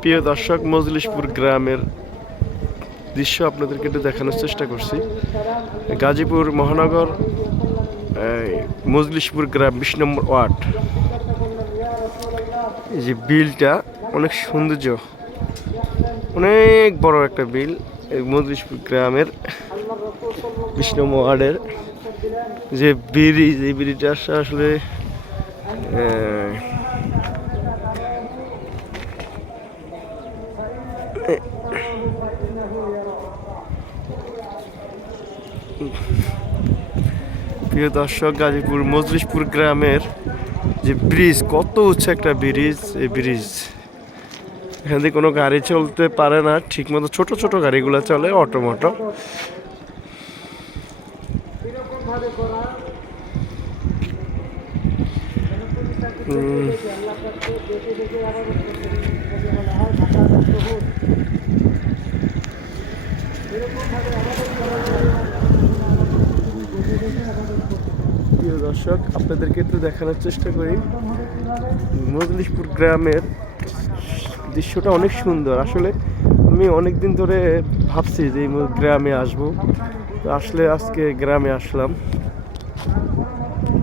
প্রিয় দর্শক, মজলিশপুর গ্রামের দৃশ্য আপনাদেরকে একটু দেখানোর চেষ্টা করছি। গাজীপুর মহানগর মজলিশপুর গ্রাম, বিশ নম্বর ওয়ার্ড। এই যে বিলটা, অনেক সৌন্দর্য। অনেক বড় একটা বিল এই মজলিশপুর গ্রামের বিশ নম্বর ওয়ার্ডের। যে বিড়ি এই বিড়িটা আসলে প্রিয় দর্শক গাজীপুর মজলিশপুর গ্রামের যে ব্রিজ কত উঁচু একটা ব্রিজ এই ব্রিজ। এখান থেকে কোনো গাড়ি চলতে পারে না ঠিক মতো ছোট ছোট গাড়িগুলো চলে অটো মটো। উম, প্রিয় দর্শক, আপনাদেরকে একটু দেখানোর চেষ্টা করি। মজলিশপুর গ্রামের দৃশ্যটা অনেক সুন্দর। আসলে আমি অনেক দিন ধরে ভাবছি যে গ্রামে আসব। আসলে আজকে গ্রামে আসলাম।